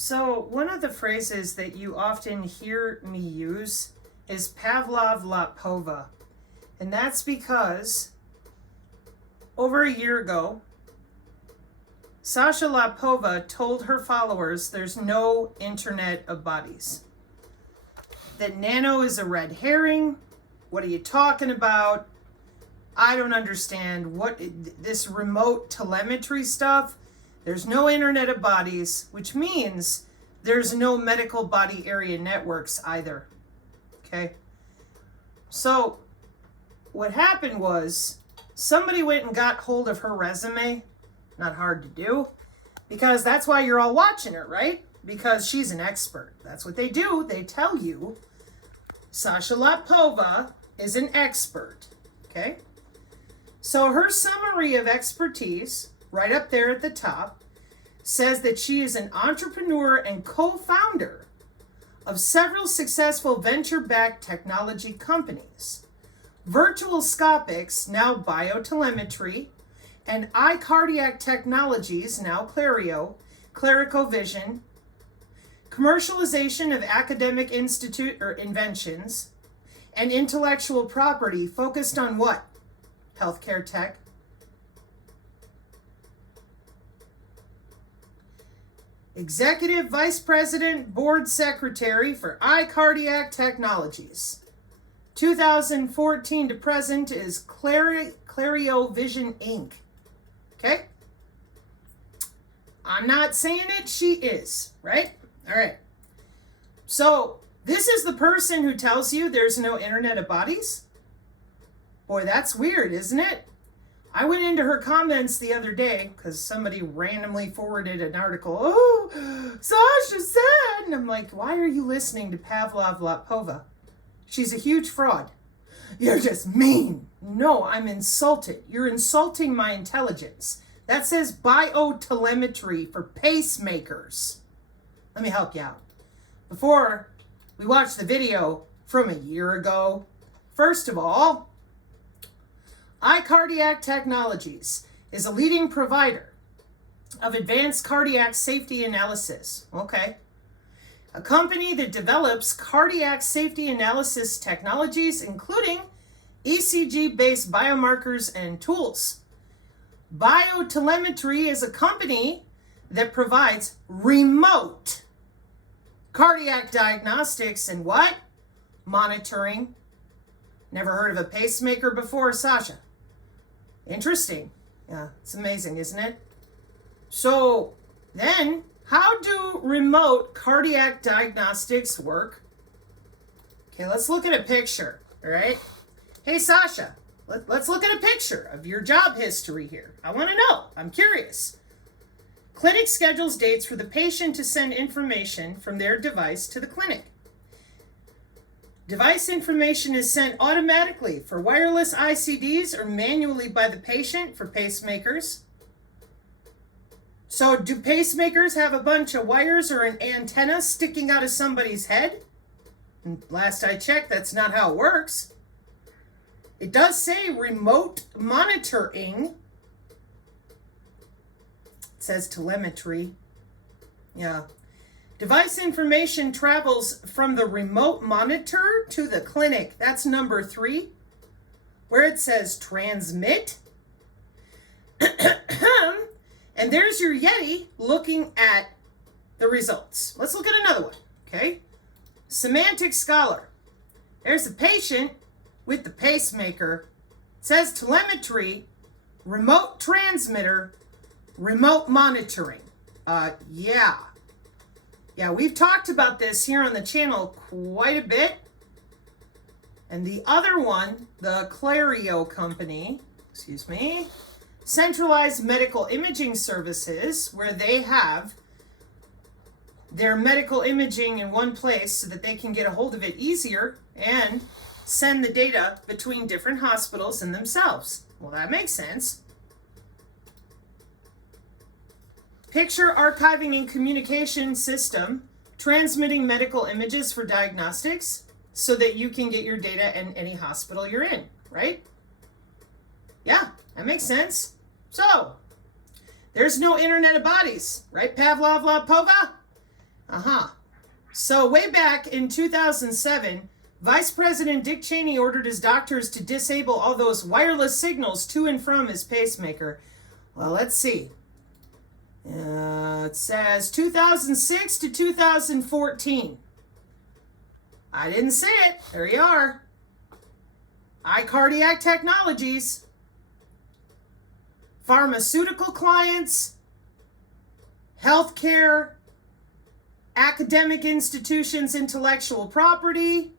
So one of the phrases that you often hear me use is Pavlov Lapova. And that's because over a year ago, Sasha Lapova told her followers there's no internet of bodies. That nano is a red herring. What are you talking about? I don't understand what this remote telemetry stuff. There's no internet of bodies, which means there's no medical body area networks either. Okay. So what happened was somebody went and got hold of her resume. Not hard to do, because that's why you're all watching her, right? Because she's an expert. That's what they do. They tell you Sasha Lapova is an expert. Okay. So her summary of expertise, right up there at the top, says that she is an entrepreneur and co-founder of several successful venture-backed technology companies, Virtual Scopics, now Biotelemetry, and iCardiac Technologies, now Clericovision, commercialization of academic institute or inventions, and intellectual property focused on what? Healthcare tech. Executive Vice President, Board Secretary for iCardiac Technologies. 2014 to present is Clericovision Inc. Okay? I'm not saying it, she is, right? All right. So, this is the person who tells you there's no internet of bodies? Boy, that's weird, isn't it? I went into her comments the other day because somebody randomly forwarded an article. Oh, Sasha said, and I'm like, why are you listening to Pavlov Lapova? She's a huge fraud. You're just mean. No, I'm insulted. You're insulting my intelligence. That says biotelemetry for pacemakers. Let me help you out. Before we watch the video from a year ago, first of all, iCardiac Technologies is a leading provider of advanced cardiac safety analysis. Okay. A company that develops cardiac safety analysis technologies, including ECG-based biomarkers and tools. Biotelemetry is a company that provides remote cardiac diagnostics and what? Monitoring. Never heard of a pacemaker before, Sasha. Interesting. Yeah, it's amazing, isn't it? So then, how do remote cardiac diagnostics work? Okay, let's look at a picture, all right? Hey, Sasha, let's look at a picture of your job history here. I want to know. I'm curious. Clinic schedules dates for the patient to send information from their device to the clinic. Device information is sent automatically for wireless ICDs or manually by the patient for pacemakers. So do pacemakers have a bunch of wires or an antenna sticking out of somebody's head? And last I checked, that's not how it works. It does say remote monitoring. It says telemetry. Yeah. Device information travels from the remote monitor to the clinic. That's number 3, where it says transmit. And there's your Yeti looking at the results. Let's look at another one, okay? Semantic Scholar. There's a patient with the pacemaker. It says telemetry, remote transmitter, remote monitoring. Yeah, we've talked about this here on the channel quite a bit. And the other one, the Clario company, centralized medical imaging services, where they have their medical imaging in one place so that they can get a hold of it easier and send the data between different hospitals and themselves. Well, that makes sense. Picture archiving and communication system, transmitting medical images for diagnostics so that you can get your data in any hospital you're in, right? Yeah, that makes sense. So, there's no internet of bodies, right, Pavlov Lapova? So way back in 2007, Vice President Dick Cheney ordered his doctors to disable all those wireless signals to and from his pacemaker. Well, let's see. It says 2006 to 2014. I didn't say it. There you are. iCardiac Technologies. Pharmaceutical clients. Healthcare. Academic institutions, intellectual property.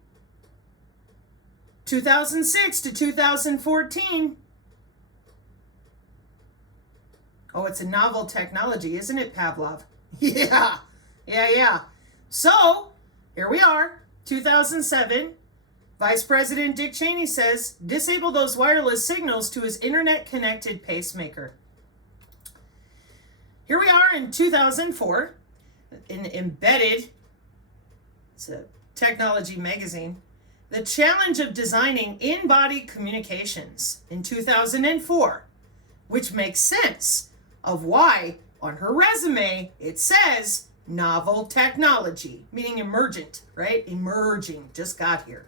2006 to 2014. Oh, it's a novel technology, isn't it, Pavlov? Yeah. So, here we are, 2007. Vice President Dick Cheney says, disable those wireless signals to his internet-connected pacemaker. Here we are in 2004, in Embedded, it's a technology magazine, the challenge of designing in-body communications in 2004, which makes sense of why on her resume it says novel technology, meaning emergent, right? Emerging, just got here.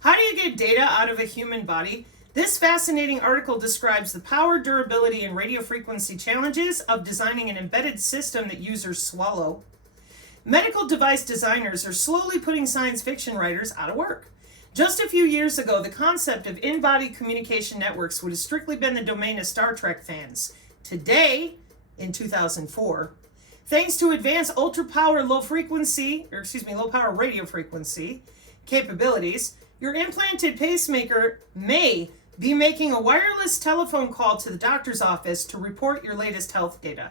How do you get data out of a human body? This fascinating article describes the power, durability, and radio frequency challenges of designing an embedded system that users swallow. Medical device designers are slowly putting science fiction writers out of work. Just a few years ago, the concept of in-body communication networks would have strictly been the domain of Star Trek fans. Today, in 2004, thanks to advanced low power radio frequency capabilities, your implanted pacemaker may be making a wireless telephone call to the doctor's office to report your latest health data.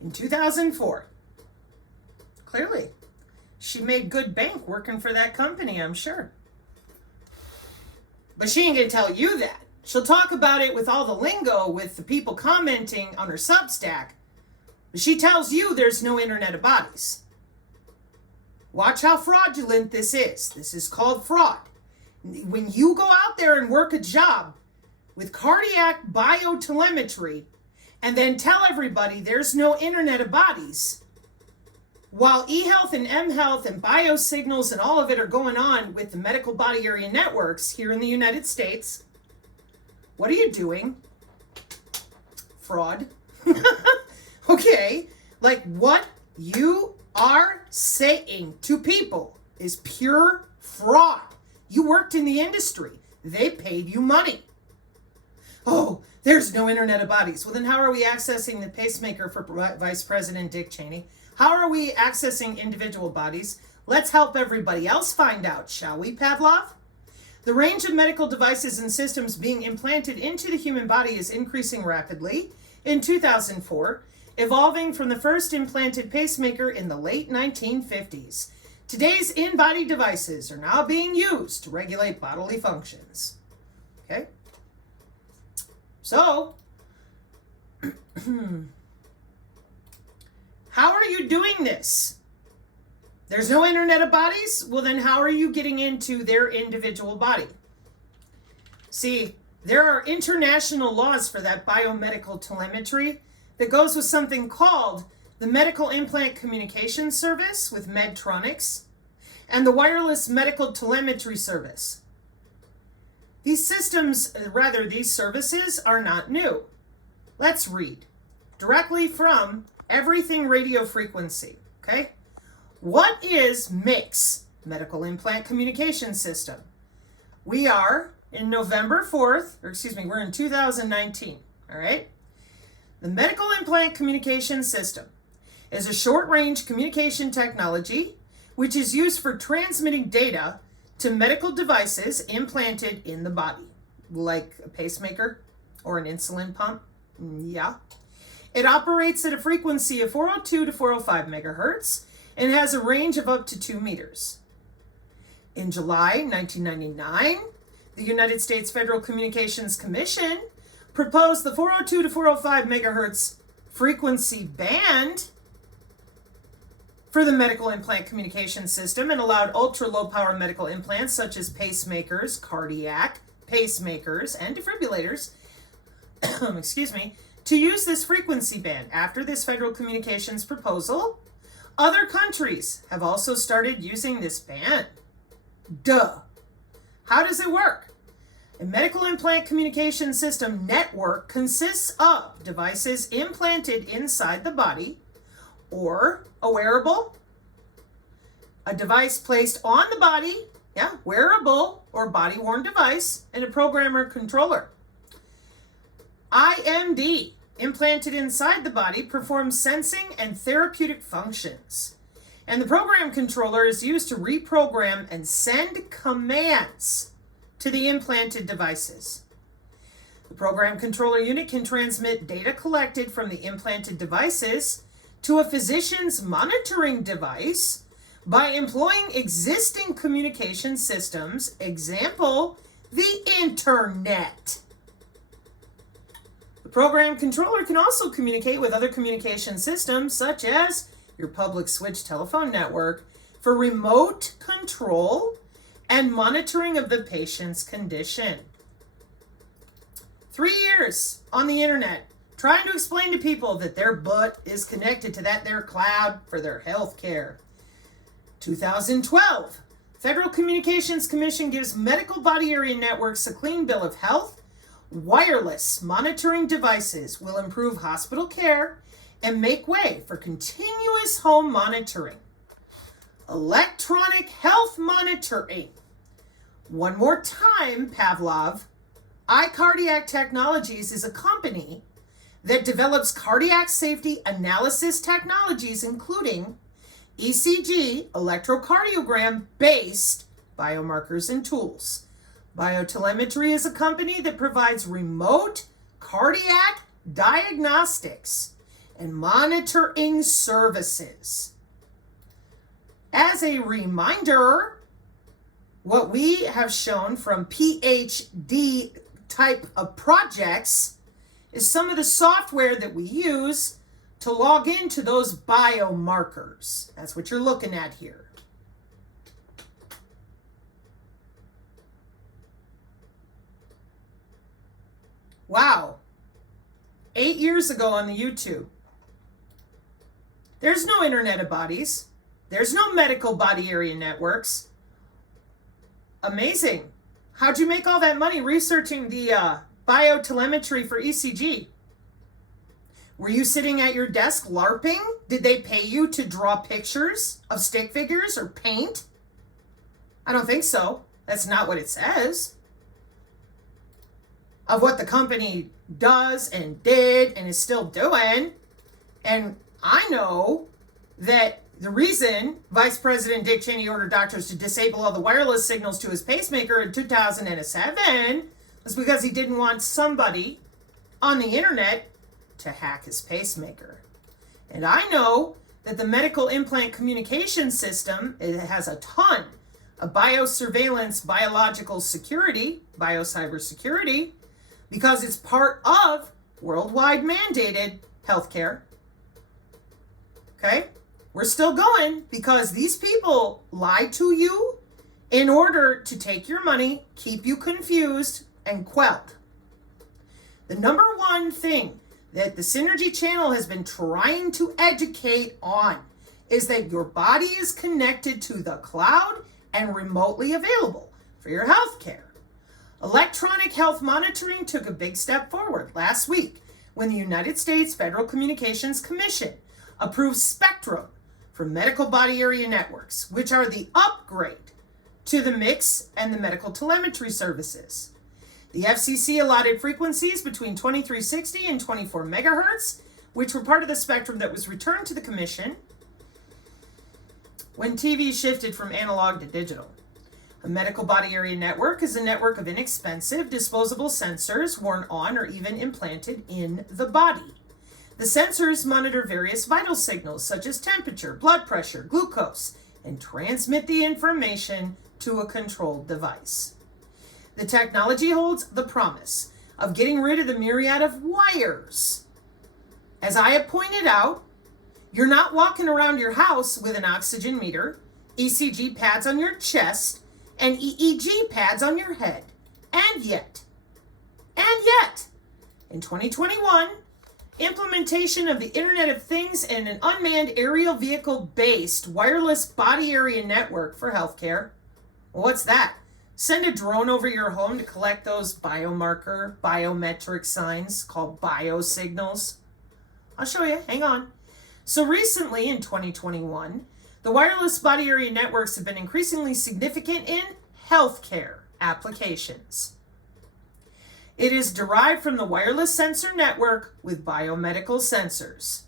In 2004, clearly, she made good bank working for that company, I'm sure. But she ain't gonna tell you that. She'll talk about it with all the lingo with the people commenting on her Substack. But she tells you there's no Internet of Bodies. Watch how fraudulent this is. This is called fraud. When you go out there and work a job with cardiac biotelemetry and then tell everybody there's no Internet of Bodies, while eHealth and mHealth and biosignals and all of it are going on with the medical body area networks here in the United States, what are you doing? Fraud. Okay, like what you are saying to people is pure fraud. You worked in the industry. They paid you money. Oh, there's no Internet of Bodies. Well, then how are we accessing the pacemaker for Vice President Dick Cheney? How are we accessing individual bodies? Let's help everybody else find out, shall we, Pavlov? The range of medical devices and systems being implanted into the human body is increasing rapidly. In 2004, evolving from the first implanted pacemaker in the late 1950s. Today's in-body devices are now being used to regulate bodily functions. Okay? So, how are you doing this? There's no Internet of Bodies? Well, then how are you getting into their individual body? See, there are international laws for that biomedical telemetry that goes with something called the Medical Implant Communication Service with Medtronics and the Wireless Medical Telemetry Service. These services are not new. Let's read directly from Everything Radio Frequency, okay? What is MICS, Medical Implant Communication System? We are in we're in 2019, all right? The Medical Implant Communication System is a short-range communication technology which is used for transmitting data to medical devices implanted in the body, like a pacemaker or an insulin pump. Yeah. It operates at a frequency of 402 to 405 megahertz and has a range of up to 2 meters. In July 1999, the United States Federal Communications Commission proposed the 402 to 405 megahertz frequency band for the medical implant communication system and allowed ultra-low power medical implants such as pacemakers, cardiac pacemakers, and defibrillators excuse me, to use this frequency band. After this Federal Communications proposal, other countries have also started using this band. Duh. How does it work? A medical implant communication system network consists of devices implanted inside the body, or a wearable, a device placed on the body, wearable or body-worn device, and a programmer controller. IMD, implanted inside the body, performs sensing and therapeutic functions. And the program controller is used to reprogram and send commands to the implanted devices. The program controller unit can transmit data collected from the implanted devices to a physician's monitoring device by employing existing communication systems, example, the internet. The program controller can also communicate with other communication systems, such as your public switch telephone network, for remote control and monitoring of the patient's condition. 3 years on the internet, trying to explain to people that their butt is connected to their cloud for their health care. 2012, Federal Communications Commission gives medical body area networks a clean bill of health. Wireless monitoring devices will improve hospital care and make way for continuous home monitoring. Electronic health monitoring. One more time, Pavlov. iCardiac Technologies is a company that develops cardiac safety analysis technologies, including ECG, electrocardiogram-based biomarkers and tools. Biotelemetry is a company that provides remote cardiac diagnostics and monitoring services. As a reminder, what we have shown from PhD type of projects is some of the software that we use to log into those biomarkers. That's what you're looking at here. Wow. 8 years ago on the YouTube. There's no Internet of Bodies. There's no medical body area networks. Amazing. How'd you make all that money researching the biotelemetry for ECG? Were you sitting at your desk LARPing? Did they pay you to draw pictures of stick figures or paint? I don't think so. That's not what it says. Of what the company does and did and is still doing. And I know that the reason Vice President Dick Cheney ordered doctors to disable all the wireless signals to his pacemaker in 2007 was because he didn't want somebody on the internet to hack his pacemaker. And I know that the medical implant communication system, it has a ton of biosurveillance, biological security, biocybersecurity, because it's part of worldwide mandated healthcare. Okay? We're still going because these people lied to you in order to take your money, keep you confused, and quelled. The number one thing that the Synergy channel has been trying to educate on is that your body is connected to the cloud and remotely available for your health care. Electronic health monitoring took a big step forward last week when the United States Federal Communications Commission approved Spectrum for medical body area networks, which are the upgrade to the MIX and the medical telemetry services. The FCC allotted frequencies between 2360 and 24 megahertz, which were part of the spectrum that was returned to the Commission when TV shifted from analog to digital. A medical body area network is a network of inexpensive, disposable sensors worn on or even implanted in the body. The sensors monitor various vital signals such as temperature, blood pressure, glucose, and transmit the information to a controlled device. The technology holds the promise of getting rid of the myriad of wires. As I have pointed out, you're not walking around your house with an oxygen meter, ECG pads on your chest, and EEG pads on your head. And yet, In 2021, implementation of the Internet of Things and an unmanned aerial vehicle-based wireless body area network for healthcare. Well, what's that? Send a drone over your home to collect those biometric signs called biosignals. I'll show you. Hang on. So recently, in 2021, the wireless body area networks have been increasingly significant in healthcare applications. It is derived from the wireless sensor network with biomedical sensors.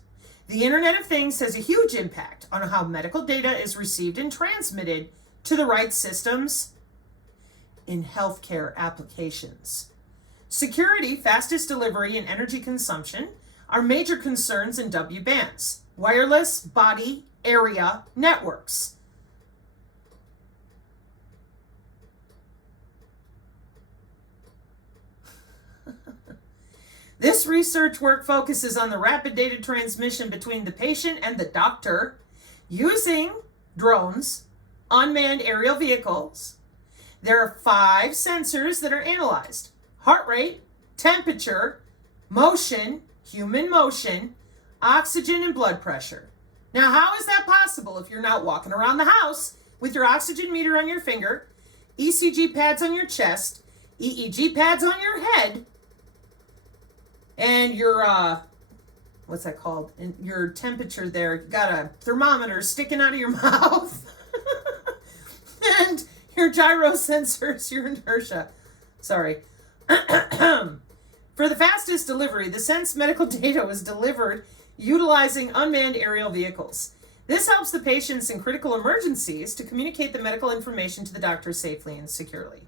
The Internet of Things has a huge impact on how medical data is received and transmitted to the right systems in healthcare applications. Security, fastest delivery, and energy consumption are major concerns in W bands, wireless body area networks. This research work focuses on the rapid data transmission between the patient and the doctor using drones, unmanned aerial vehicles. There are 5 sensors that are analyzed: heart rate, temperature, motion, human motion, oxygen, and blood pressure. Now, how is that possible if you're not walking around the house with your oxygen meter on your finger, ECG pads on your chest, EEG pads on your head, and your, what's that called? And your temperature there, you got a thermometer sticking out of your mouth, and your gyro sensors, your inertia. Sorry. For the fastest delivery, the Sense medical data was delivered utilizing unmanned aerial vehicles. This helps the patients in critical emergencies to communicate the medical information to the doctor safely and securely.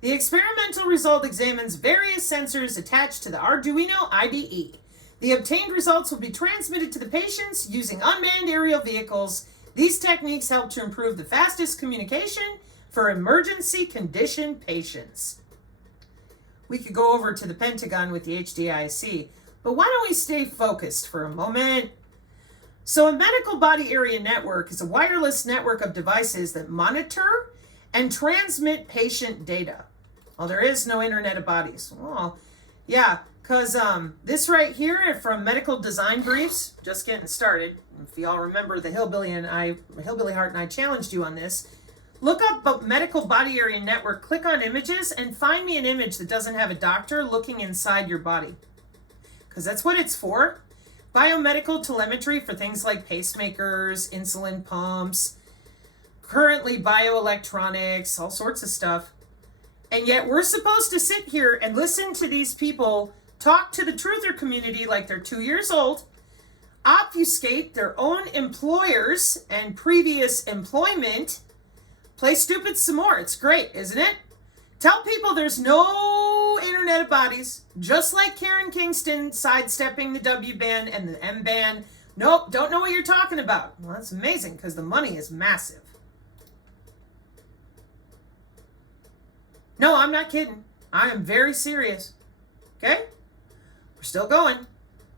The experimental result examines various sensors attached to the Arduino IDE. The obtained results will be transmitted to the patients using unmanned aerial vehicles. These techniques help to improve the fastest communication for emergency condition patients. We could go over to the Pentagon with the HDIC, but why don't we stay focused for a moment? So a medical body area network is a wireless network of devices that monitor and transmit patient data. Well, there is no Internet of Bodies. Well, yeah, because this right here from Medical Design Briefs, just getting started. If y'all remember the Hillbilly Heart and I challenged you on this. Look up a medical body area network, click on images, and find me an image that doesn't have a doctor looking inside your body. Because that's what it's for. Biomedical telemetry for things like pacemakers, insulin pumps, currently bioelectronics, all sorts of stuff. And yet we're supposed to sit here and listen to these people talk to the truther community like they're 2 years old, obfuscate their own employers and previous employment, play stupid some more. It's great, isn't it? Tell people there's no Internet of Bodies, just like Karen Kingston sidestepping the W band and the M band. Nope, don't know what you're talking about. Well, that's amazing because the money is massive. No, I'm not kidding. I am very serious. Okay? We're still going.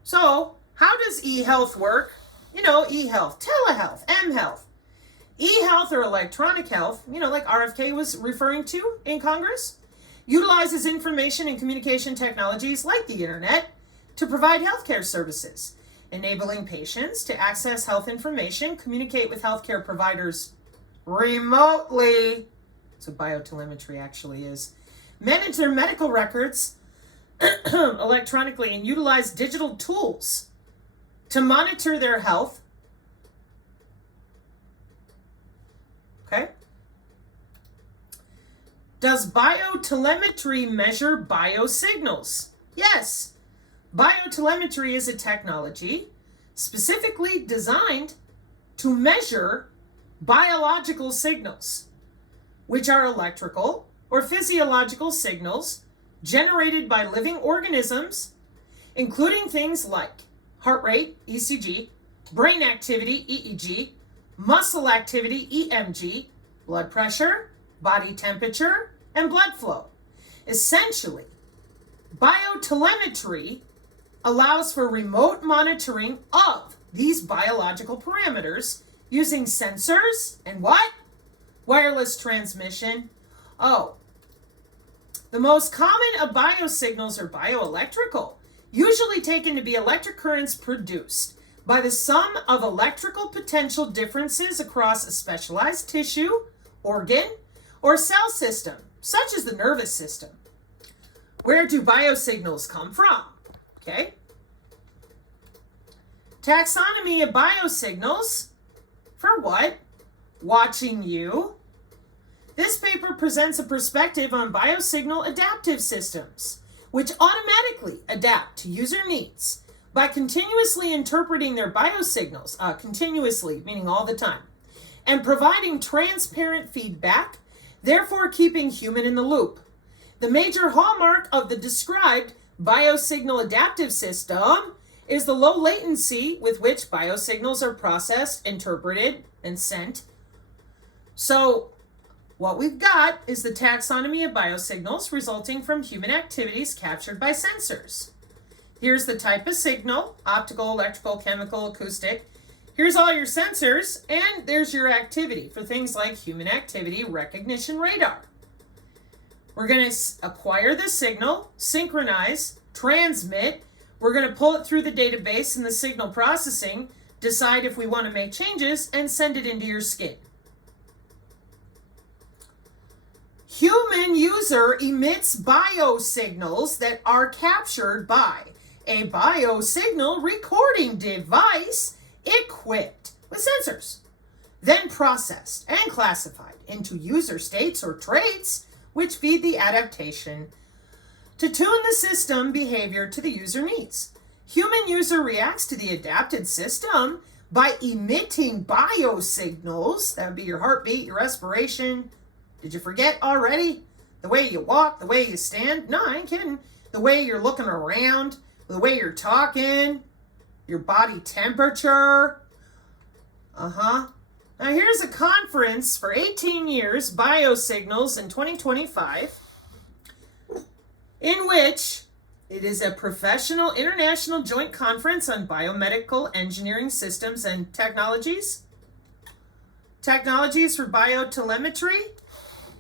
So, how does e-health work? You know, e-health, telehealth, m-health. E-health or electronic health, you know, like RFK was referring to in Congress, utilizes information and communication technologies like the internet to provide healthcare services, enabling patients to access health information, communicate with healthcare providers remotely. That's what biotelemetry actually is. Manage their medical records electronically and utilize digital tools to monitor their health. Okay? Does biotelemetry measure biosignals? Yes. Biotelemetry is a technology specifically designed to measure biological signals, which are electrical or physiological signals generated by living organisms, including things like heart rate, ECG, brain activity, EEG, muscle activity, EMG, blood pressure, body temperature, and blood flow. Essentially, biotelemetry allows for remote monitoring of these biological parameters using sensors and what? Wireless transmission. Oh, The most common of biosignals are bioelectrical, usually taken to be electric currents produced by the sum of electrical potential differences across a specialized tissue, organ, or cell system, such as the nervous system. Where do biosignals come from? Okay. Taxonomy of biosignals. For what? Watching you. This paper presents a perspective on biosignal adaptive systems, which automatically adapt to user needs by continuously interpreting their biosignals, continuously, meaning all the time, and providing transparent feedback, therefore keeping human in the loop. The major hallmark of the described biosignal adaptive system is the low latency with which biosignals are processed, interpreted, and sent. So what we've got is the taxonomy of biosignals resulting from human activities captured by sensors. Here's the type of signal: optical, electrical, chemical, acoustic. Here's all your sensors, and there's your activity for things like human activity recognition radar. We're going to acquire the signal, synchronize, transmit. We're going to pull it through the database and the signal processing, decide if we want to make changes, and send it into your skin. Human user emits biosignals that are captured by a biosignal recording device equipped with sensors, then processed and classified into user states or traits which feed the adaptation to tune the system behavior to the user needs. Human user reacts to the adapted system by emitting biosignals. That would be your heartbeat, your respiration. Did you forget already? The way you walk, the way you stand? No, I ain't kidding. The way you're looking around, the way you're talking, your body temperature. Now here's a conference for 18 years, Biosignals in 2025, in which it is a professional international joint conference on biomedical engineering systems and technologies. Technologies for biotelemetry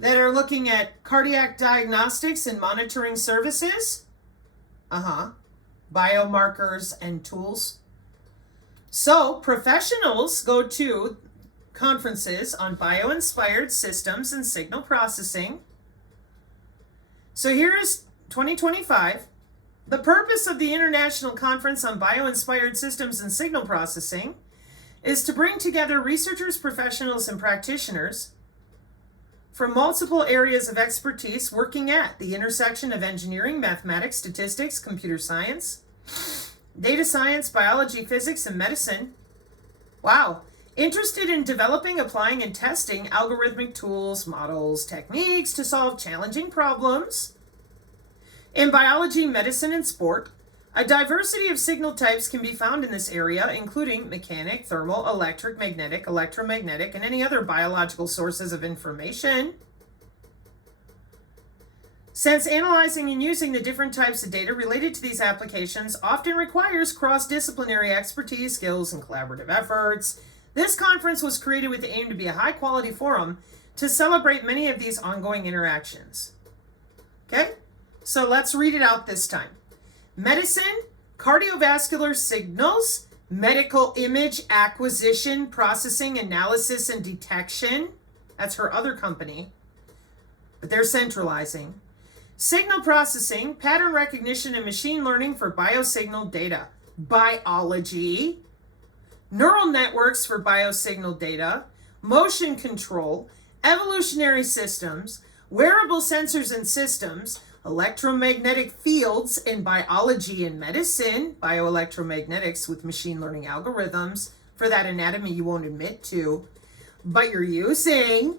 that are looking at cardiac diagnostics and monitoring services. Biomarkers and tools. So professionals go to conferences on bio-inspired systems and signal processing. So here's 2025. The purpose of the International Conference on Bio-Inspired Systems and Signal Processing is to bring together researchers, professionals, and practitioners from multiple areas of expertise working at the intersection of engineering, mathematics, statistics, computer science, data science, biology, physics, and medicine. Wow. Interested in developing, applying, and testing algorithmic tools, models, techniques to solve challenging problems. In biology, medicine, and sport, a diversity of signal types can be found in this area, including mechanic, thermal, electric, magnetic, electromagnetic, and any other biological sources of information. Since analyzing and using the different types of data related to these applications often requires cross-disciplinary expertise, skills, and collaborative efforts, this conference was created with the aim to be a high-quality forum to celebrate many of these ongoing interactions. Okay? So let's read it out this time. Medicine, cardiovascular signals, medical image acquisition, processing, analysis, and detection. That's her other company, but they're centralizing. Signal processing, pattern recognition, and machine learning for biosignal data. Biology, neural networks for biosignal data, motion control, evolutionary systems, wearable sensors and systems, electromagnetic fields in biology and medicine, bioelectromagnetics with machine learning algorithms for that anatomy you won't admit to, but you're using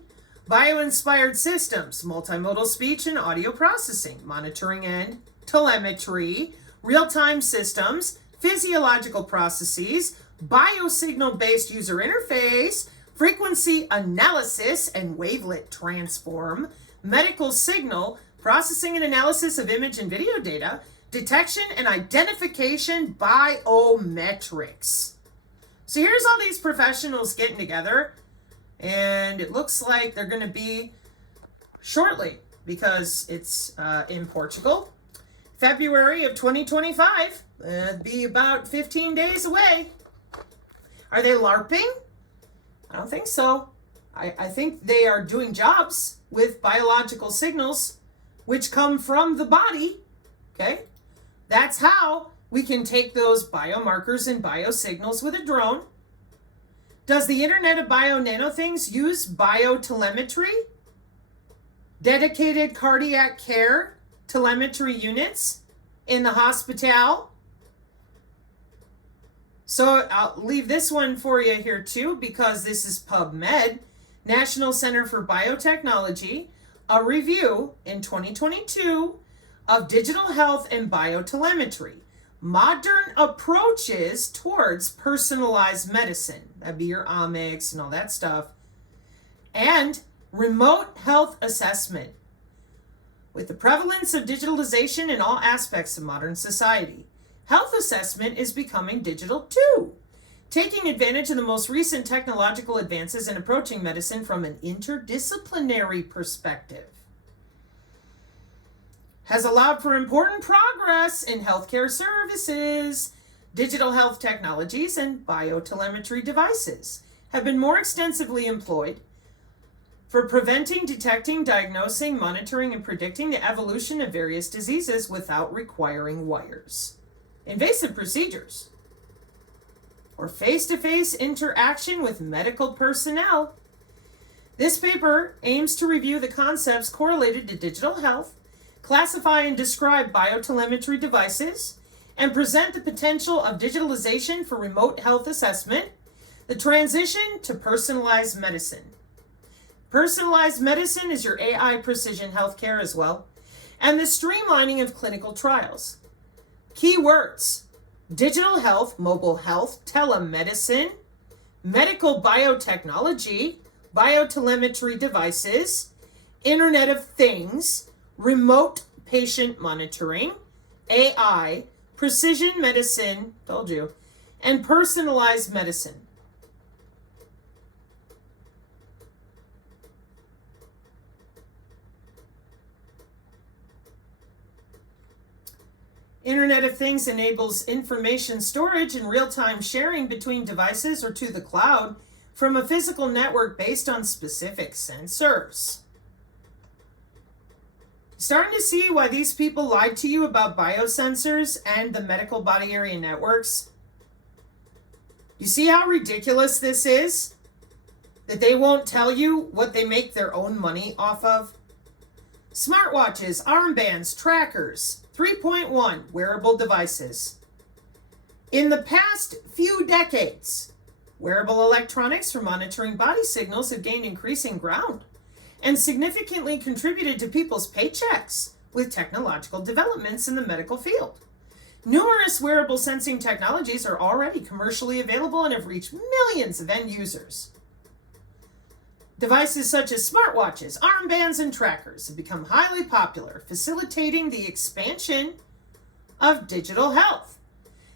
bio-inspired systems, multimodal speech and audio processing, monitoring and telemetry, real-time systems, physiological processes, biosignal-based user interface, frequency analysis and wavelet transform, medical signal, processing and analysis of image and video data, detection and identification biometrics. So here's all these professionals getting together, and it looks like they're going to be shortly because it's in Portugal. February of 2025. It'd be about 15 days away. Are they LARPing? I don't think so. I think they are doing jobs with biological signals which come from the body. Okay? That's how we can take those biomarkers and biosignals with a drone. Does the Internet of Bio Nano Things use biotelemetry? Dedicated cardiac care telemetry units in the hospital? So I'll leave this one for you here too, because this is PubMed, National Center for Biotechnology, a review in 2022 of digital health and biotelemetry, modern approaches towards personalized medicine. That'd be your omics and all that stuff. And remote health assessment. With the prevalence of digitalization in all aspects of modern society, health assessment is becoming digital too, taking advantage of the most recent technological advances and approaching medicine from an interdisciplinary perspective. Has allowed for important progress in healthcare services. Digital health technologies and biotelemetry devices have been more extensively employed for preventing, detecting, diagnosing, monitoring, and predicting the evolution of various diseases without requiring wires, invasive procedures, or face-to-face interaction with medical personnel. This paper aims to review the concepts correlated to digital health, classify and describe biotelemetry devices, and present the potential of digitalization for remote health assessment, the transition to personalized medicine. Personalized medicine is your AI precision healthcare as well, and the streamlining of clinical trials. Keywords: digital health, mobile health, telemedicine, medical biotechnology, biotelemetry devices, Internet of Things, remote patient monitoring, AI, precision medicine, told you, and personalized medicine. Internet of Things enables information storage and real-time sharing between devices or to the cloud from a physical network based on specific sensors. Starting to see why these people lied to you about biosensors and the medical body area networks? You see how ridiculous this is? That they won't tell you what they make their own money off of? Smartwatches, armbands, trackers. 3.1, wearable devices. In the past few decades, wearable electronics for monitoring body signals have gained increasing ground and significantly contributed to people's paychecks with technological developments in the medical field. Numerous wearable sensing technologies are already commercially available and have reached millions of end users. Devices such as smartwatches, armbands, and trackers have become highly popular, facilitating the expansion of digital health.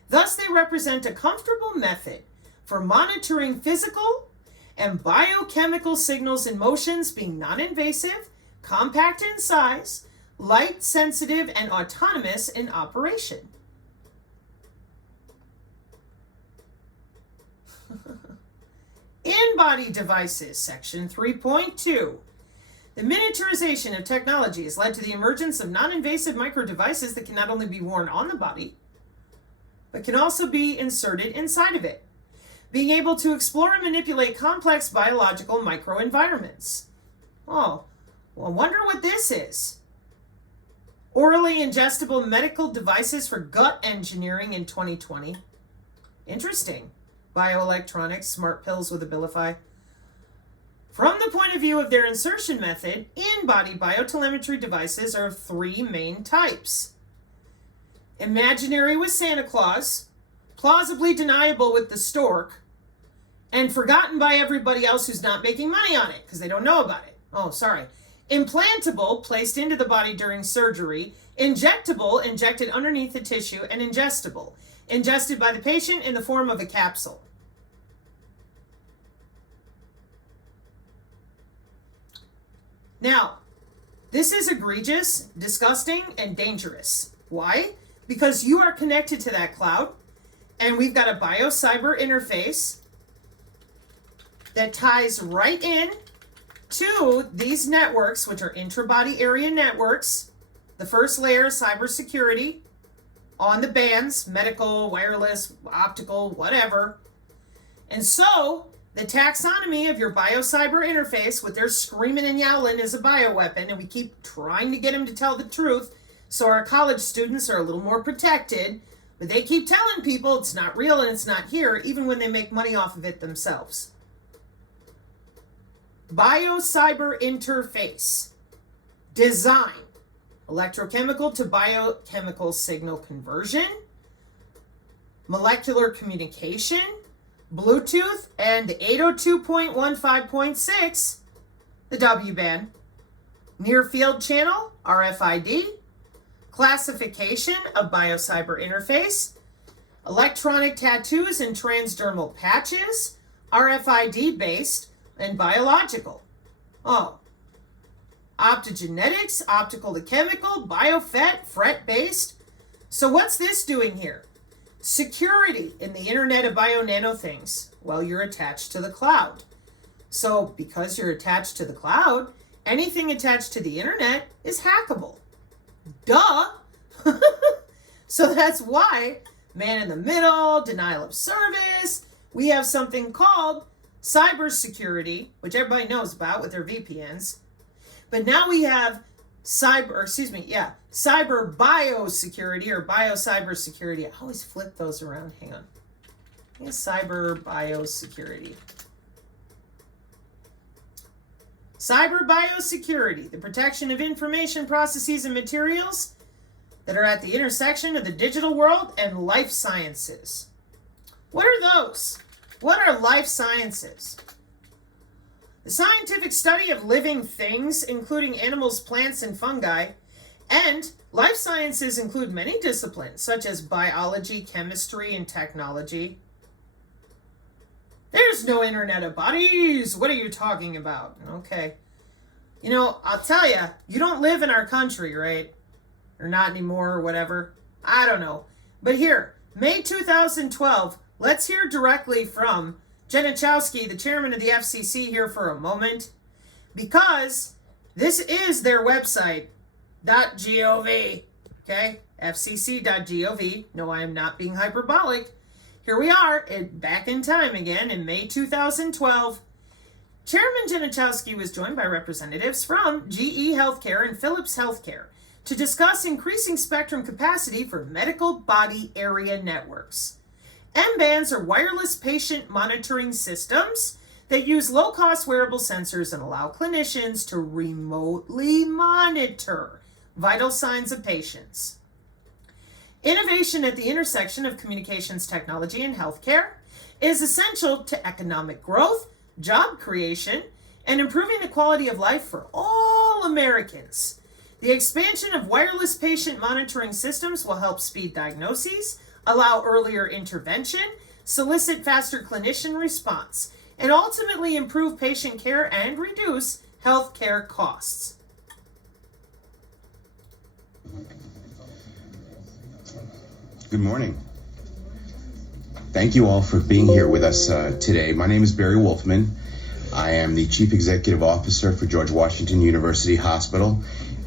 Thus, they represent a comfortable method for monitoring physical and biochemical signals and motions, being non-invasive, compact in size, light sensitive, and autonomous in operation. In-body devices, section 3.2. The miniaturization of technology has led to the emergence of non-invasive micro devices that can not only be worn on the body, but can also be inserted inside of it, being able to explore and manipulate complex biological microenvironments. Oh, well, I wonder what this is. Orally ingestible medical devices for gut engineering in 2020. Interesting. Bioelectronics, smart pills with Abilify. From the point of view of their insertion method, in-body biotelemetry devices are of three main types. Imaginary with Santa Claus, plausibly deniable with the stork, and forgotten by everybody else who's not making money on it because they don't know about it. Oh, sorry. Implantable, placed into the body during surgery. Injectable, injected underneath the tissue. And ingestible, ingested by the patient in the form of a capsule. Now, This is egregious, disgusting, and dangerous. Why? Because you are connected to that cloud, and we've got a bio-cyber interface that ties right in to these networks, which are intra-body area networks. The first layer is cybersecurity on the bands, medical, wireless, optical, whatever. And so the taxonomy of your bio-cyber interface, what they're screaming and yowling is a bioweapon, and we keep trying to get them to tell the truth so our college students are a little more protected, but they keep telling people it's not real and it's not here, even when they make money off of it themselves. Bio-cyber interface. Design. Electrochemical to biochemical signal conversion. Molecular communication. Bluetooth and 802.15.6, the W-band. Near field channel, RFID. Classification of bio-cyber interface. Electronic tattoos and transdermal patches, RFID based and biological. Oh. Optogenetics, optical to chemical, biofet, fret based. So what's this doing here? Security in the Internet of Bio-Nano Things. Well, you're attached to the cloud. So because you're attached to the cloud, anything attached to the internet is hackable. Duh! So that's why, man in the middle, denial of service, we have something called cybersecurity, which everybody knows about with their VPNs. But now we have cyber biosecurity or bio-cybersecurity. I always flip those around. Hang on. I think cyber biosecurity. Cyber biosecurity, the protection of information, processes, and materials that are at the intersection of the digital world and life sciences. What are those? What are life sciences? The scientific study of living things, including animals, plants, and fungi. And life sciences include many disciplines, such as biology, chemistry, and technology. There's no Internet of Bodies. What are you talking about? Okay. You know, I'll tell you, you don't live in our country, right? Or not anymore, or whatever. I don't know. But here, May 2012, let's hear directly from Janichowski, the chairman of the FCC, here for a moment, because this is their website, .gov, okay? FCC.gov. No, I am not being hyperbolic. Here we are, back in time again, in May 2012. Chairman Janichowski was joined by representatives from GE Healthcare and Philips Healthcare to discuss increasing spectrum capacity for medical body area networks. M-bands are wireless patient monitoring systems that use low-cost wearable sensors and allow clinicians to remotely monitor vital signs of patients. Innovation at the intersection of communications technology and healthcare is essential to economic growth, job creation, and improving the quality of life for all Americans. The expansion of wireless patient monitoring systems will help speed diagnoses, allow earlier intervention, solicit faster clinician response, and ultimately improve patient care and reduce healthcare costs. Good morning. Thank you all for being here with us today. My name is Barry Wolfman. I am the Chief Executive Officer for George Washington University Hospital,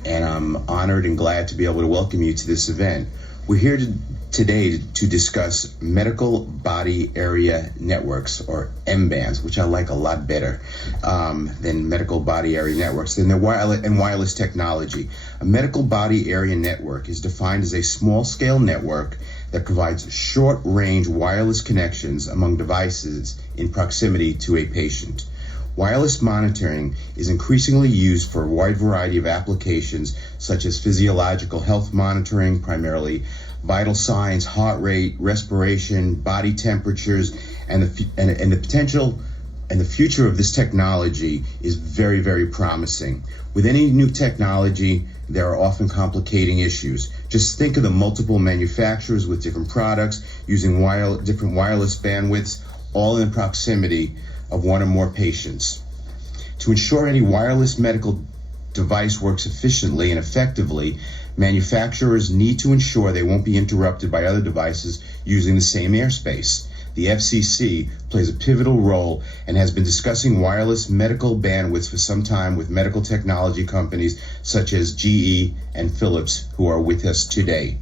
and I'm honored and glad to be able to welcome you to this event. We're here today to discuss medical body area networks, or M-bands, which I like a lot better than medical body area networks, and wireless technology. A medical body area network is defined as a small-scale network that provides short-range wireless connections among devices in proximity to a patient. Wireless monitoring is increasingly used for a wide variety of applications, such as physiological health monitoring, primarily vital signs, heart rate, respiration, body temperatures, and the potential and the future of this technology is very, very promising. With any new technology, there are often complicating issues. Just think of the multiple manufacturers with different products using different wireless bandwidths, all in proximity of one or more patients. To ensure any wireless medical device works efficiently and effectively, manufacturers need to ensure they won't be interrupted by other devices using the same airspace. The FCC plays a pivotal role and has been discussing wireless medical bandwidths for some time with medical technology companies such as GE and Philips, who are with us today.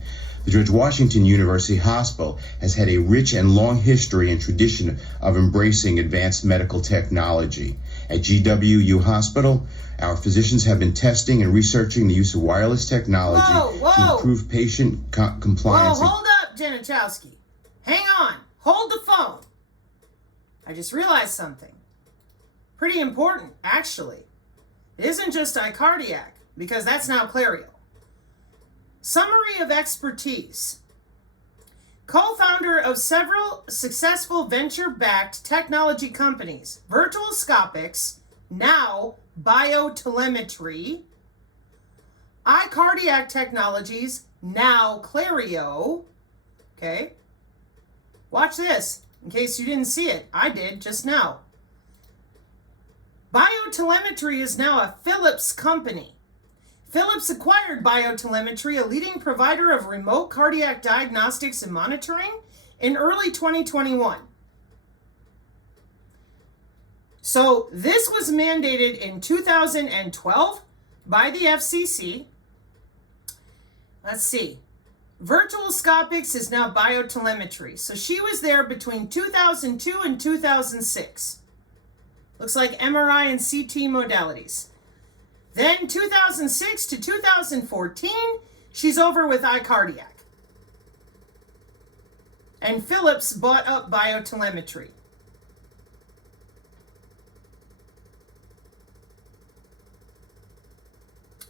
The George Washington University Hospital has had a rich and long history and tradition of embracing advanced medical technology. At GWU Hospital, our physicians have been testing and researching the use of wireless technology to improve patient compliance. Whoa, hold up, Janichowski. Hang on. Hold the phone. I just realized something. Pretty important, actually. It isn't just iCardiac, because that's now Clario. Summary of expertise. Co-founder of several successful venture-backed technology companies, Virtuoscopics, now Biotelemetry, iCardiac Technologies, now Clario. Okay. Watch this, in case you didn't see it. I did just now. Biotelemetry is now a Philips company. Philips acquired Biotelemetry, a leading provider of remote cardiac diagnostics and monitoring, in early 2021. So this was mandated in 2012 by the FCC. Let's see. Virtuoscopics is now Biotelemetry. So she was there between 2002 and 2006. Looks like MRI and CT modalities. Then 2006 to 2014, she's over with iCardiac. And Philips bought up Biotelemetry.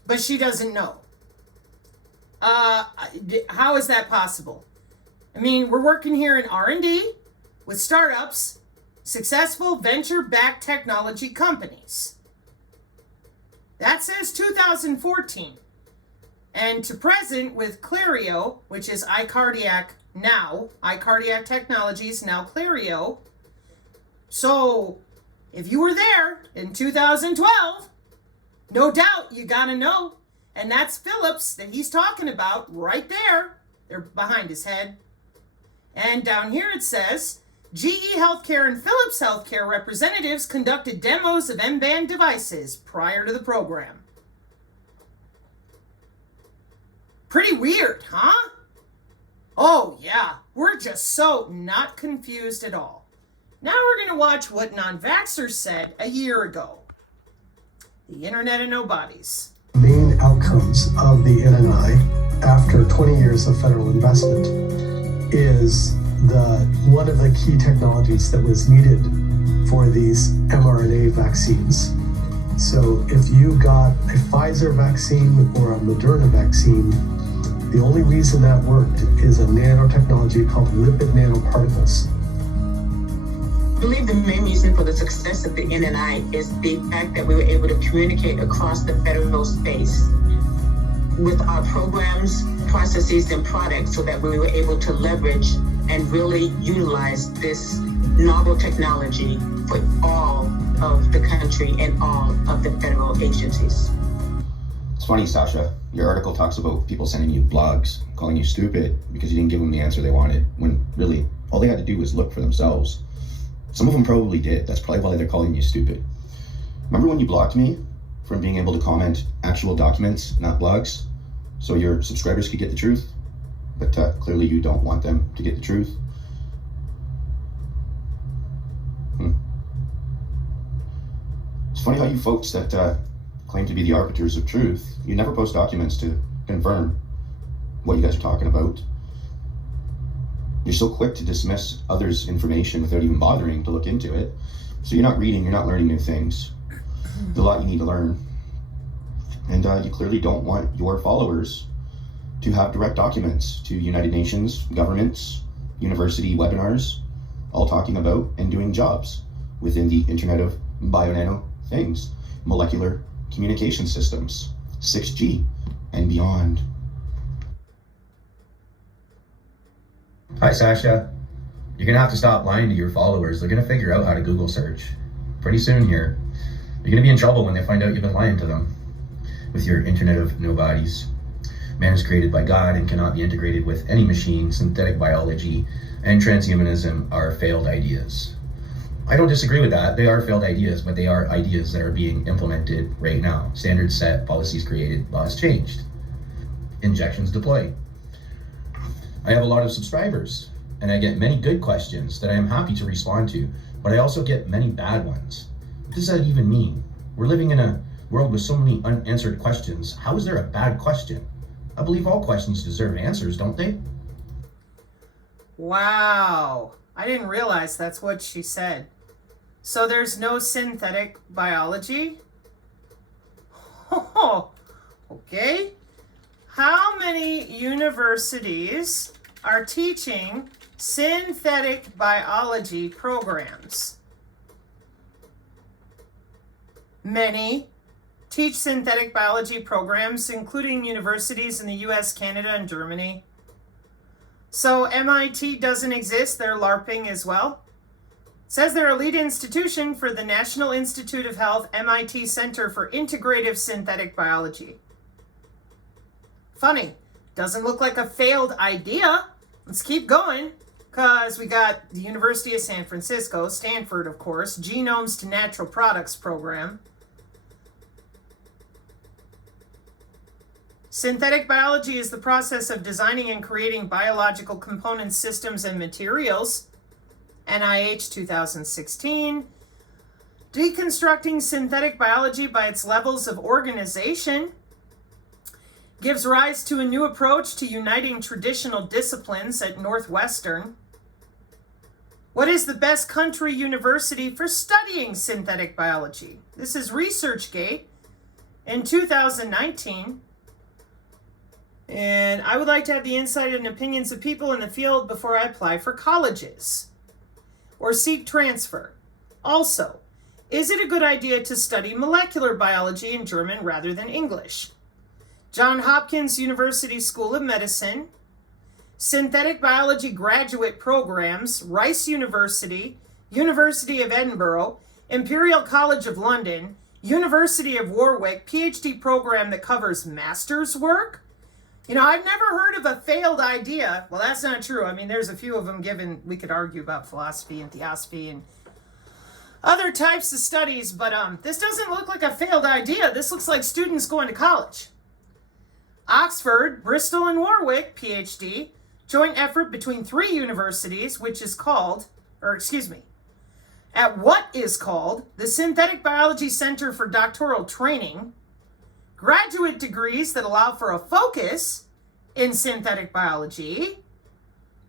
But she doesn't know. How is that possible? I mean, we're working here in R&D with startups, successful venture-backed technology companies. That says 2014. And to present with Clario, which is iCardiac now, iCardiac Technologies, now Clario. So, if you were there in 2012, no doubt you gotta know. And that's Philips that he's talking about right there. They're behind his head. And down here it says, GE Healthcare and Philips Healthcare representatives conducted demos of M-band devices prior to the program. Pretty weird, huh? Oh yeah, we're just so not confused at all. Now we're going to watch what non-vaxxers said a year ago. The Internet of Nobodies. Main outcomes of the NNI after 20 years of federal investment is one of the key technologies that was needed for these mRNA vaccines. So if you got a Pfizer vaccine or a Moderna vaccine, the only reason that worked is a nanotechnology called lipid nanoparticles. I believe the main reason for the success of the NNI is the fact that we were able to communicate across the federal space with our programs, processes, and products so that we were able to leverage and really utilize this novel technology for all of the country and all of the federal agencies. It's funny, Sasha, your article talks about people sending you blogs, calling you stupid because you didn't give them the answer they wanted, when really all they had to do was look for themselves. Some of them probably did. That's probably why they're calling you stupid. Remember when you blocked me from being able to comment actual documents, not blogs, so your subscribers could get the truth? But clearly you don't want them to get the truth. It's funny how you folks that claim to be the arbiters of truth, you never post documents to confirm what you guys are talking about. You're so quick to dismiss others' information without even bothering to look into it. So you're not reading, you're not learning new things. There's a lot you need to learn. And you clearly don't want your followers to have direct documents to United Nations, governments, university webinars, all talking about and doing jobs within the Internet of Bio-Nano Things, molecular communication systems, 6G, and beyond. Hi, Sasha. You're going to have to stop lying to your followers. They're going to figure out how to Google search pretty soon here. You're going to be in trouble when they find out you've been lying to them. with your Internet of Nobodies. Man is created by God and cannot be integrated with any machine. Synthetic biology and transhumanism are failed ideas. I don't disagree with that. They are failed ideas, but they are ideas that are being implemented right now. Standards set, policies created, laws changed, injections deployed. I have a lot of subscribers, and I get many good questions that I am happy to respond to, but I also get many bad ones. What does that even mean? We're living in a world with so many unanswered questions. How is there a bad question? I believe all questions deserve answers, don't they? Wow. I didn't realize that's what she said. So there's no synthetic biology? Oh, okay. How many universities are teaching synthetic biology programs? Many teach synthetic biology programs, including universities in the US, Canada, and Germany. So MIT doesn't exist, they're LARPing as well. It says they're a lead institution for the National Institute of Health MIT Center for Integrative Synthetic Biology. Funny, doesn't look like a failed idea. Let's keep going, because we got the University of San Francisco, Stanford, of course, Genomes to Natural Products program. Synthetic biology is the process of designing and creating biological components, systems, and materials. NIH 2016. Deconstructing synthetic biology by its levels of organization gives rise to a new approach to uniting traditional disciplines at Northwestern. What is the best country university for studying synthetic biology? This is ResearchGate in 2019. And I would like to have the insight and opinions of people in the field before I apply for colleges or seek transfer. Also, is it a good idea to study molecular biology in German rather than English? Johns Hopkins University School of Medicine, Synthetic Biology Graduate Programs, Rice University, University of Edinburgh, Imperial College of London, University of Warwick, PhD program that covers master's work. You know, I've never heard of a failed idea. Well, that's not true. I mean, there's a few of them given, we could argue about philosophy and theosophy and other types of studies, but this doesn't look like a failed idea. This looks like students going to college. Oxford, Bristol, and Warwick, PhD, joint effort between 3 universities, which is called, at what is called the Synthetic Biology Center for Doctoral Training, graduate degrees that allow for a focus in synthetic biology,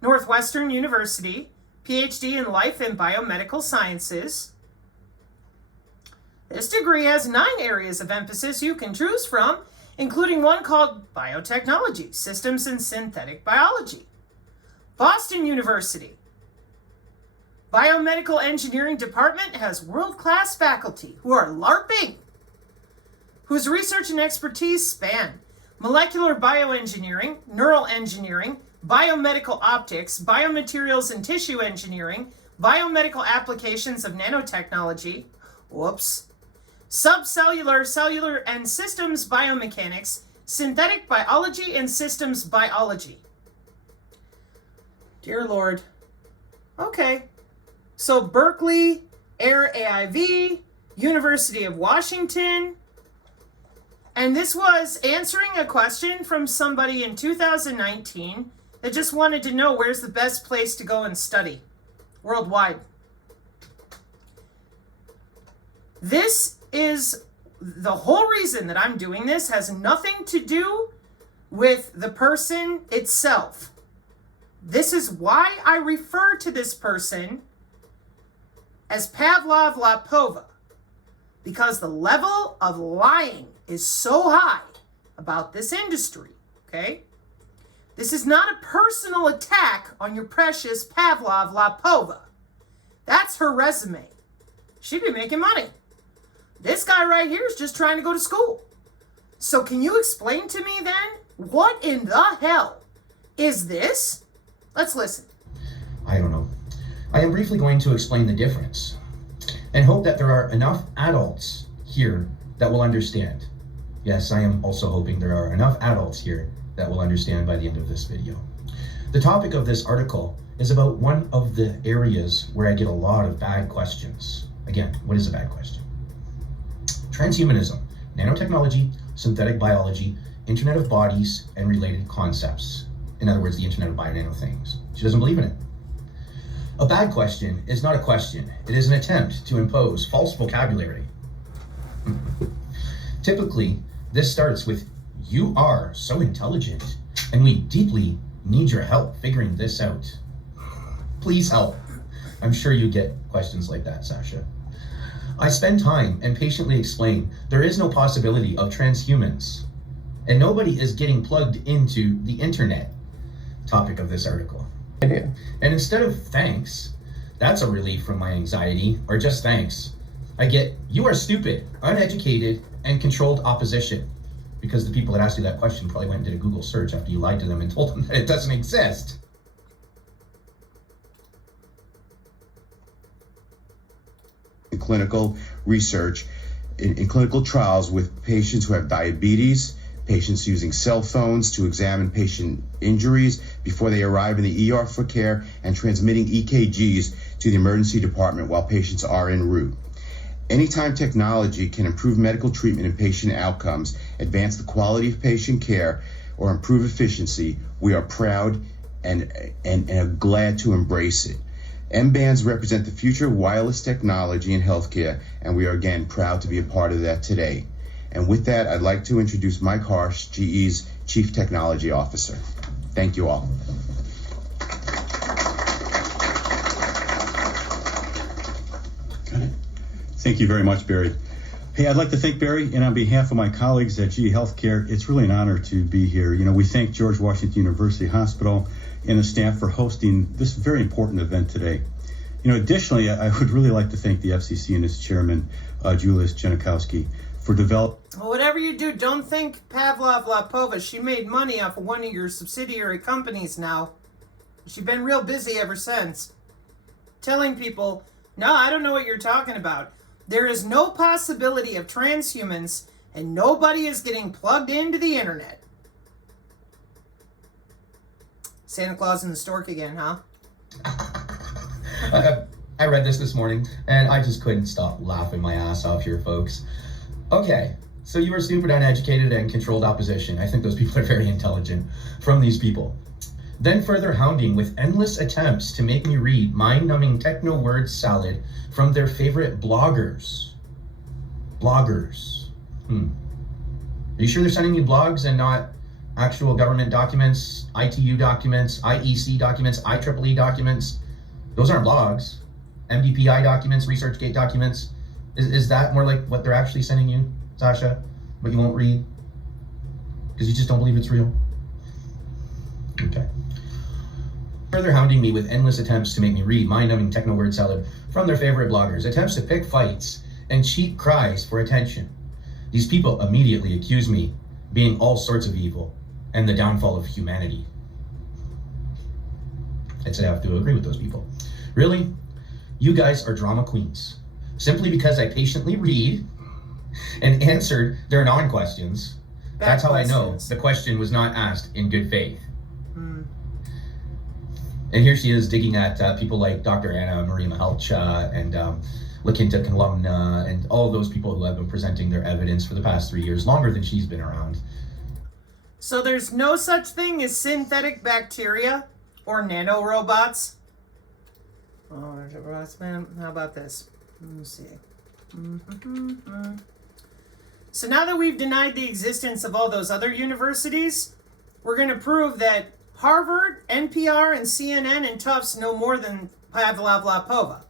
Northwestern University, PhD in Life and Biomedical Sciences. This degree has 9 areas of emphasis you can choose from, including one called Biotechnology, Systems and Synthetic Biology. Boston University. Biomedical Engineering Department has world-class faculty who are LARPing, whose research and expertise span molecular bioengineering, neural engineering, biomedical optics, biomaterials and tissue engineering, biomedical applications of nanotechnology, subcellular, cellular, and systems biomechanics, synthetic biology, and systems biology. Dear Lord. Okay. So Berkeley, Air AIV, University of Washington. And this was answering a question from somebody in 2019 that just wanted to know where's the best place to go and study worldwide. This is the whole reason that I'm doing this, has nothing to do with the person itself. This is why I refer to this person as Pavlov Lapova, because the level of lying is so high about this industry, okay? This is not a personal attack on your precious Pavlov Lapova. That's her resume. She'd be making money. This guy right here is just trying to go to school. So can you explain to me then, what in the hell is this? Let's listen. I don't know. I am briefly going to explain the difference and hope that there are enough adults here that will understand. Yes, I am also hoping there are enough adults here that will understand by the end of this video. The topic of this article is about one of the areas where I get a lot of bad questions. Again, what is a bad question? Transhumanism, nanotechnology, synthetic biology, Internet of Bodies, and related concepts. In other words, the Internet of Bio-Nano things. She doesn't believe in it. A bad question is not a question. It is an attempt to impose false vocabulary. Typically, this starts with, "You are so intelligent, and we deeply need your help figuring this out. Please help." I'm sure you get questions like that, Sasha. I spend time and patiently explain there is no possibility of transhumans, and nobody is getting plugged into the internet. Topic of this article. And instead of thanks, that's a relief from my anxiety, or just thanks, I get, "You are stupid, uneducated, and controlled opposition." Because the people that asked you that question probably went and did a Google search after you lied to them and told them that it doesn't exist. In clinical research, in clinical trials with patients who have diabetes, patients using cell phones to examine patient injuries before they arrive in the ER for care, and transmitting EKGs to the emergency department while patients are en route. Anytime technology can improve medical treatment and patient outcomes, advance the quality of patient care, or improve efficiency, we are proud and glad to embrace it. M-bands represent the future of wireless technology in healthcare, and we are again proud to be a part of that today. And with that, I'd like to introduce Mike Harsh, GE's Chief Technology Officer. Thank you all. Thank you very much, Barry. Hey, I'd like to thank Barry, and on behalf of my colleagues at GE Healthcare, it's really an honor to be here. You know, we thank George Washington University Hospital and the staff for hosting this very important event today. You know, additionally, I would really like to thank the FCC and its chairman, Julius Janikowski, for developing. Well, whatever you do, don't thank Pavlov Lapova. She made money off of one of your subsidiary companies now. She's been real busy ever since. Telling people, no, I don't know what you're talking about. There is no possibility of transhumans, and nobody is getting plugged into the internet. Santa Claus and the Stork again, huh? I read this morning, and I just couldn't stop laughing my ass off here, folks. Okay, so you are stupid, uneducated, and controlled opposition. I think those people are very intelligent from these people. Then further hounding with endless attempts to make me read mind-numbing techno word salad from their favorite bloggers. Bloggers. Are you sure they're sending you blogs and not actual government documents, ITU documents, IEC documents, IEEE documents? Those aren't blogs. MDPI documents, ResearchGate documents. Is that more like what they're actually sending you, Sasha? But you won't read? Because you just don't believe it's real? Okay. Further hounding me with endless attempts to make me read mind-numbing techno word salad from their favorite bloggers, attempts to pick fights, and cheap cries for attention. These people immediately accuse me being all sorts of evil and the downfall of humanity. I'd say I have to agree with those people. Really? You guys are drama queens. Simply because I patiently read and answered their non-questions, that's how I know the question was not asked in good faith. And here she is digging at people like Dr. Anna Maria Mahalcha and Lakinta Kalumna and all of those people who have been presenting their evidence for the past 3 years, longer than she's been around. So there's no such thing as synthetic bacteria or nanorobots? Oh, there's a robots, man. How about this? Let me see. So now that we've denied the existence of all those other universities, we're going to prove that Harvard, NPR, and CNN and Tufts know more than Pavlov Lapova.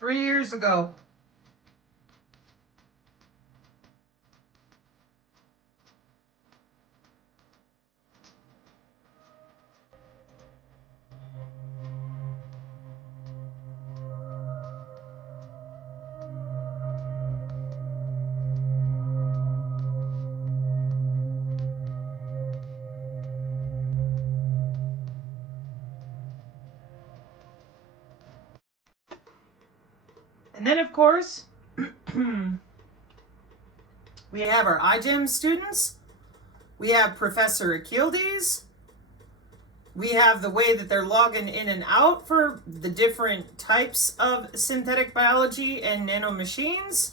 Three years ago. And then, of course, we have our iGEM students. We have Professor Achildes. We have the way that they're logging in and out for the different types of synthetic biology and nanomachines.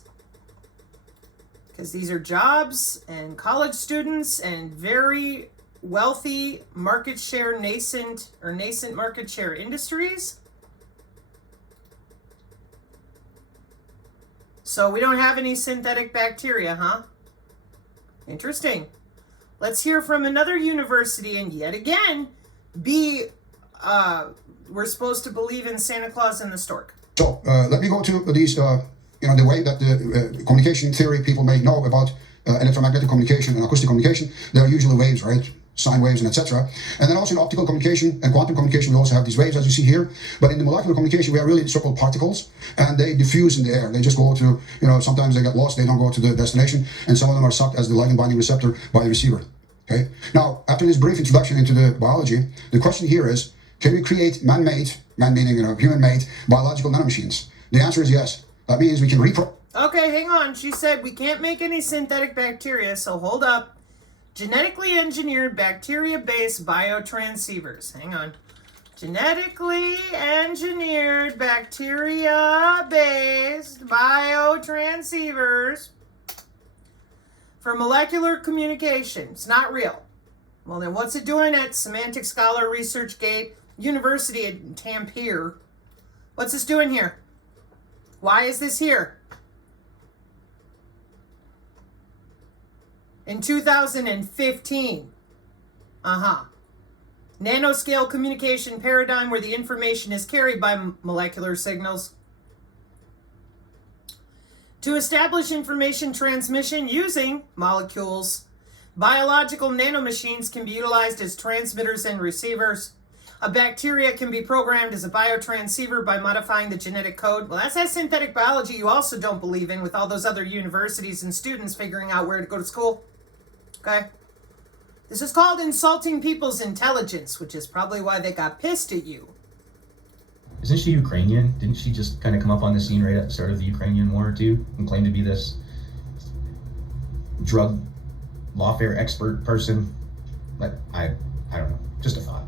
Because these are jobs and college students and very wealthy market share nascent market share industries. So we don't have any synthetic bacteria, huh? Interesting. Let's hear from another university, and yet again, we're supposed to believe in Santa Claus and the stork. So let me go to these, the way that the communication theory people may know about electromagnetic communication and acoustic communication. There are usually waves, right? Sine waves and etc. And then also in optical communication and quantum communication, we also have these waves, as you see here. But in the molecular communication, we have really so-called particles, and they diffuse in the air. They just go to, sometimes they get lost, they don't go to the destination, and some of them are sucked as the ligand binding receptor by the receiver. Okay. Now, after this brief introduction into the biology, the question here is, can we create man-made, man meaning human-made, biological nanomachines? The answer is yes. That means we can Okay, hang on. She said we can't make any synthetic bacteria, so hold up. Genetically engineered bacteria-based biotransceivers. Hang on. Genetically engineered bacteria-based biotransceivers for molecular communication. It's not real. Well, then what's it doing at Semantic Scholar ResearchGate University in Tampere? What's this doing here? Why is this here? In 2015. Nanoscale communication paradigm where the information is carried by molecular signals. To establish information transmission using molecules, biological nanomachines can be utilized as transmitters and receivers. A bacteria can be programmed as a biotransceiver by modifying the genetic code. Well, that's that synthetic biology you also don't believe in, with all those other universities and students figuring out where to go to school. Okay? This is called insulting people's intelligence, which is probably why they got pissed at you. Isn't she Ukrainian? Didn't she just kind of come up on the scene right at the start of the Ukrainian war too, and claim to be this drug lawfare expert person? Like, I don't know, just a thought.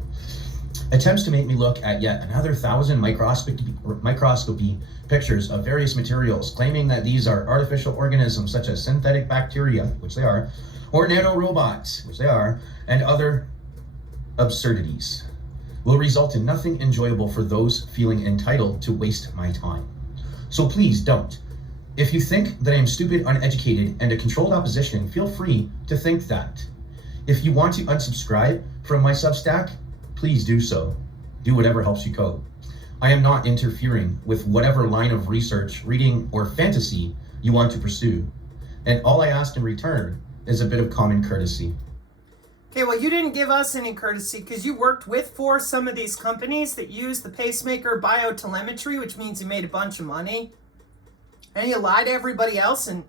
Attempts to make me look at yet another 1,000 microscopy pictures of various materials, claiming that these are artificial organisms such as synthetic bacteria, which they are, or nanorobots, which they are, and other absurdities, will result in nothing enjoyable for those feeling entitled to waste my time. So please don't. If you think that I am stupid, uneducated, and a controlled opposition, feel free to think that. If you want to unsubscribe from my Substack, please do so. Do whatever helps you code. I am not interfering with whatever line of research, reading, or fantasy you want to pursue. And all I ask in return is a bit of common courtesy. Okay, well, you didn't give us any courtesy because you worked for some of these companies that use the pacemaker biotelemetry, which means you made a bunch of money. And you lie to everybody else and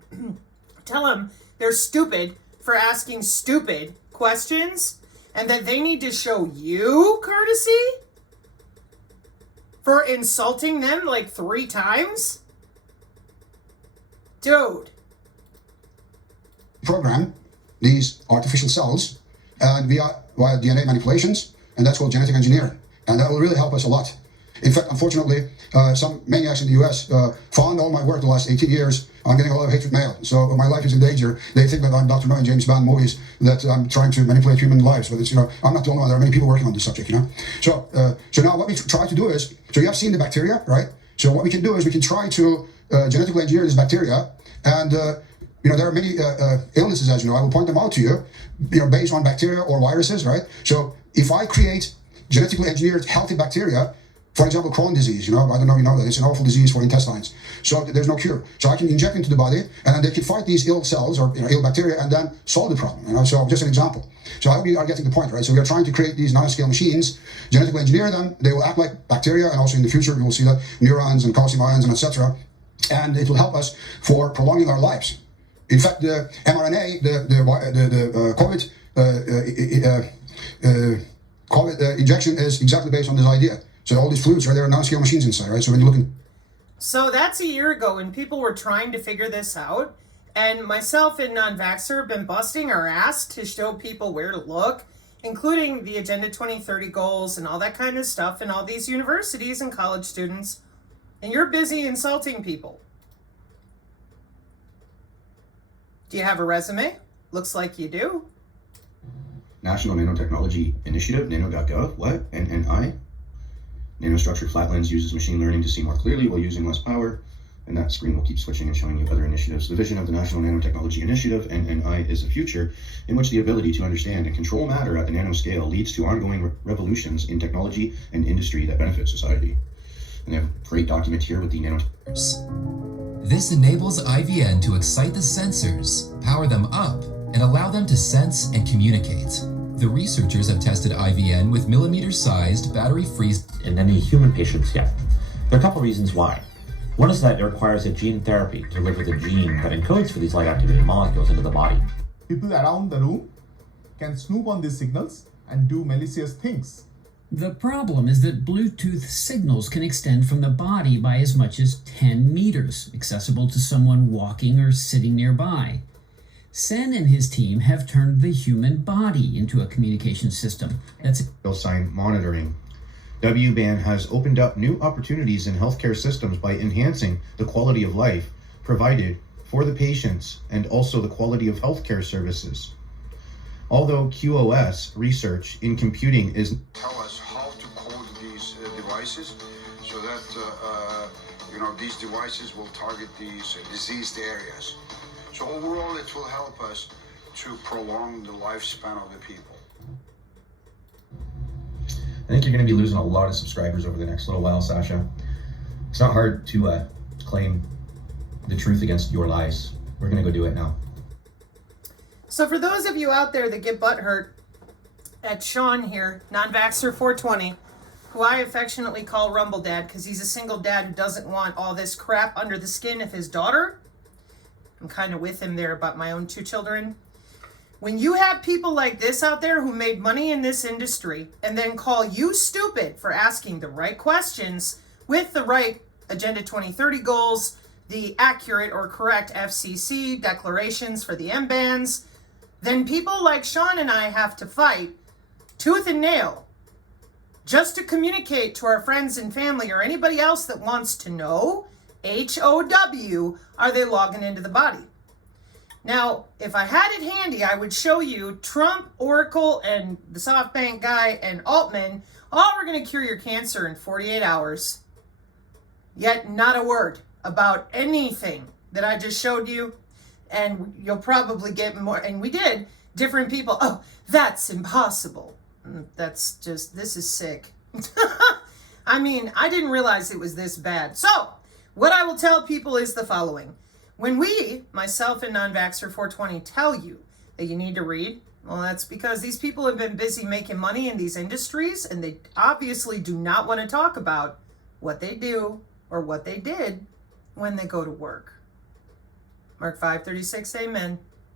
tell them they're stupid for asking stupid questions and that they need to show you courtesy for insulting them like 3 times? Dude. program these artificial cells via DNA manipulations, and that's called genetic engineering. And that will really help us a lot. In fact, unfortunately, some maniacs in the US found all my work the last 18 years. I'm getting a lot of hatred mail. So my life is in danger. They think that I'm Dr. No in James Bond movies, that I'm trying to manipulate human lives. But it's, I'm not the only one. There are many people working on this subject, So now what we try to do is, so you have seen the bacteria, right? So what we can do is we can try to genetically engineer this bacteria. And, there are many illnesses, as you know. I will point them out to you, based on bacteria or viruses, right? So if I create genetically engineered healthy bacteria, for example, Crohn's disease, I don't know, that it's an awful disease for intestines. So there's no cure. So I can inject into the body, and then they can fight these ill cells or ill bacteria, and then solve the problem. So just an example. So I hope you are getting the point, right? So we are trying to create these nanoscale machines, genetically engineer them. They will act like bacteria, and also in the future we will see that neurons and calcium ions and etc. And it will help us for prolonging our lives. In fact, the mRNA, the COVID injection is exactly based on this idea. So all these fluids, right, there are nanoscale machines inside, right? So when you look in... So that's a year ago when people were trying to figure this out. And myself and non-vaxxer have been busting our ass to show people where to look, including the Agenda 2030 goals and all that kind of stuff in all these universities and college students. And you're busy insulting people. Do you have a resume? Looks like you do. National Nanotechnology Initiative, nano.gov, what? NNI? Nanostructured flat lens uses machine learning to see more clearly while using less power. And that screen will keep switching and showing you other initiatives. The vision of the National Nanotechnology Initiative, NNI, is a future in which the ability to understand and control matter at the nanoscale leads to ongoing revolutions in technology and industry that benefit society. And they have a great document here with the This enables IVN to excite the sensors, power them up, and allow them to sense and communicate. The researchers have tested IVN with millimeter-sized, battery-free... In any human patients yet. There are a couple reasons why. One is that it requires a gene therapy to deliver the gene that encodes for these light-activated molecules into the body. People around the room can snoop on these signals and do malicious things. The problem is that Bluetooth signals can extend from the body by as much as 10 meters, accessible to someone walking or sitting nearby. Sen and his team have turned the human body into a communication system that's sign monitoring. W-band has opened up new opportunities in healthcare systems by enhancing the quality of life provided for the patients and also the quality of healthcare services. Although QoS research in computing is tell us how to code these devices so that these devices will target these diseased areas. So overall, it will help us to prolong the lifespan of the people. I think you're going to be losing a lot of subscribers over the next little while, Sasha. It's not hard to claim the truth against your lies. We're going to go do it now. So for those of you out there that get butthurt at Sean here, non-vaxxer 420, who I affectionately call Rumble Dad because he's a single dad who doesn't want all this crap under the skin of his daughter. I'm kind of with him there about my own 2 children. When you have people like this out there who made money in this industry and then call you stupid for asking the right questions with the right Agenda 2030 goals, the accurate or correct FCC declarations for the M-bans, then people like Sean and I have to fight tooth and nail just to communicate to our friends and family or anybody else that wants to know, HOW, are they logging into the body? Now, if I had it handy, I would show you Trump, Oracle, and the SoftBank guy and Altman all were going to cure your cancer in 48 hours. Yet not a word about anything that I just showed you. And you'll probably get more, and we did, different people. Oh, that's impossible. That's just, this is sick. I mean, I didn't realize it was this bad. So, what I will tell people is the following. When we, myself and non-vaxxer 420, tell you that you need to read, well, that's because these people have been busy making money in these industries, and they obviously do not want to talk about what they do or what they did when they go to work. Mark 5:36, amen.